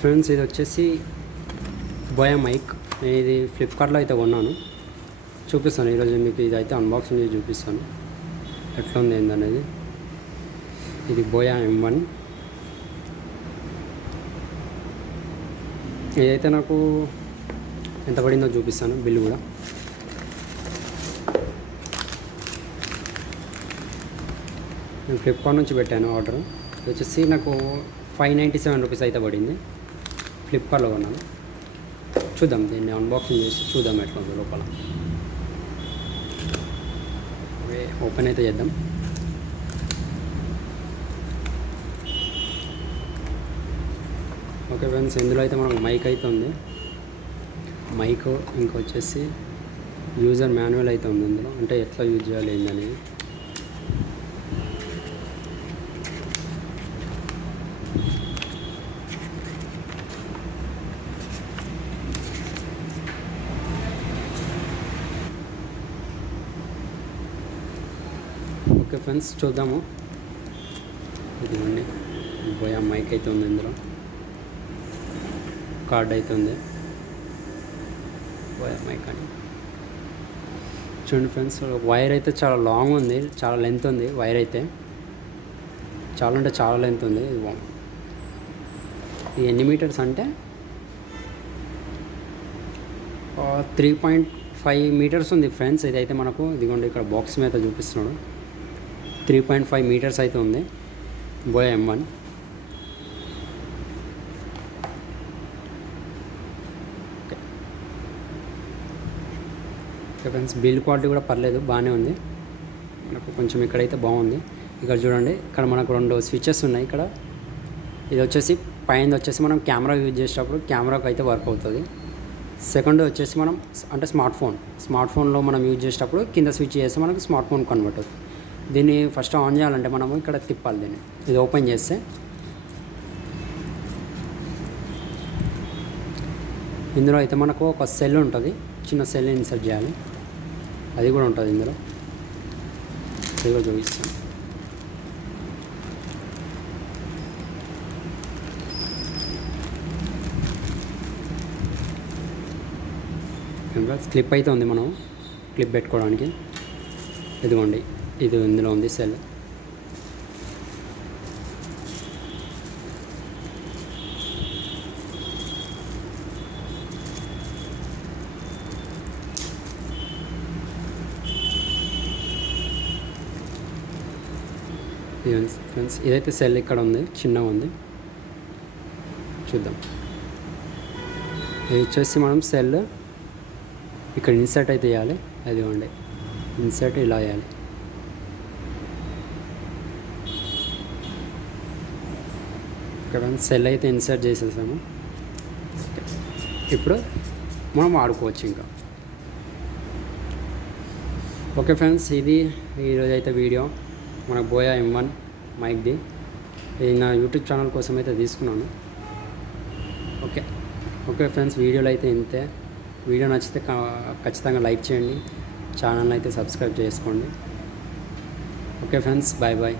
Friends ఇది వచ్చేసి buoy mic. నేను ఇది ఫ్లిప్కార్ట్లో అయితే కొన్నాను. చూపిస్తాను ఈరోజు మీకు. ఇది అయితే అన్బాక్సింగ్ చేసి చూపిస్తాను ఎట్లా ఉంది ఏందనేది. ఇది బోయా M1. ఇదైతే నాకు ఎంత పడిందో చూపిస్తాను, బిల్లు కూడా. నేను ఫ్లిప్కార్ట్ నుంచి పెట్టాను ఆర్డర్. ఇది వచ్చేసి నాకు 597 రూపీస్ అయితే పడింది. ఫ్లిప్కార్ట్లో కొన్నాను. చూద్దాం, దీన్ని అన్బాక్సింగ్ చేసి చూద్దాం ఎట్లా ఉంది లోపల. ఓపెన్ అయితే చేద్దాం. ఓకే ఫ్రెండ్స్, ఇందులో అయితే మనకు మైక్ అయితే ఉంది. మైక్ ఇంకొచ్చేసి యూజర్ మాన్యువల్ అయితే ఉంది ఇందులో, అంటే ఎట్లా యూజ్ చేయాలి ఏందనేది. ఓకే ఫ్రెండ్స్, చూద్దాము. ఇదిగోండి, బోయా మైక్ అయితే ఉంది ఇందులో. కార్డ్ అయితే ఉంది బోయా మైక్ అని. చూడండి ఫ్రెండ్స్, వైర్ అయితే చాలా లాంగ్ ఉంది, చాలా లెంత్ ఉంది. వైర్ అయితే చాలా అంటే చాలా లెంత్ ఉంది. ఇది ఎన్ని మీటర్స్ అంటే 3.5 మీటర్స్ ఉంది ఫ్రెండ్స్. ఇదైతే మనకు ఇదిగోండి ఇక్కడ బాక్స్ మీద చూపిస్తున్నాడు. 3.5 మీటర్స్ అయితే ఉంది buoy M1. Okay friends, build quality కూడా పర్లేదు, బాగానే ఉంది మనకు. కొంచెం ఇక్కడైతే బాగుంది. ఇక్కడ చూడండి, ఇక్కడ మనకు 2 స్విచెస్ ఉన్నాయి. ఇక్కడ ఇది వచ్చేసి పైన వచ్చేసి మనం కెమెరా యూజ్ చేసేటప్పుడు కెమెరాకి అయితే వర్క్ అవుతుంది. సెకండ్ వచ్చేసి మనం అంటే స్మార్ట్ ఫోన్లో మనం యూజ్ చేసేటప్పుడు కింద స్విచ్ చేస్తే మనకు స్మార్ట్ ఫోన్ కన్వర్ట్ అవుతుంది. దీన్ని ఫస్ట్ ఆన్ చేయాలంటే మనము ఇక్కడ తిప్పాలి. దీన్ని ఇది ఓపెన్ చేస్తే ఇందులో అయితే మనకు ఒక సెల్ ఉంటుంది, చిన్న సెల్ ఇన్సర్ట్ చేయాలి. అది కూడా ఉంటుంది ఇందులో. అది కూడా చూపిస్తాను. క్లిప్ అయితే ఉంది, మనం క్లిప్ పెట్టుకోవడానికి. ఇదిగోండి, ఇది ఇందులో ఉంది సెల్. ఫ్రెండ్స్, ఇదైతే సెల్ ఇక్కడ ఉంది, చిన్నగా ఉంది. చూద్దాం. ఇది వచ్చేసి మనం సెల్ ఇక్కడ ఇన్సర్ట్ అయితే చేయాలి. అదిగోండి, ఇన్సర్ట్ ఇలా చేయాలి. ఇక్కడ సెల్ అయితే ఇన్సర్ట్ చేసేసాము. ఇప్పుడు మనం వాడుకోవచ్చు ఇంకా. ఓకే ఫ్రెండ్స్, ఇది ఈరోజు అయితే వీడియో మన బోయా M1 మైక్ది. ఇది నా యూట్యూబ్ ఛానల్ కోసం అయితే తీసుకున్నాను. ఓకే ఫ్రెండ్స్, వీడియోలో అయితే ఇంతే. వీడియో నచ్చితే ఖచ్చితంగా లైక్ చేయండి, ఛానల్ అయితే సబ్స్క్రైబ్ చేసుకోండి. Okay friends, bye bye.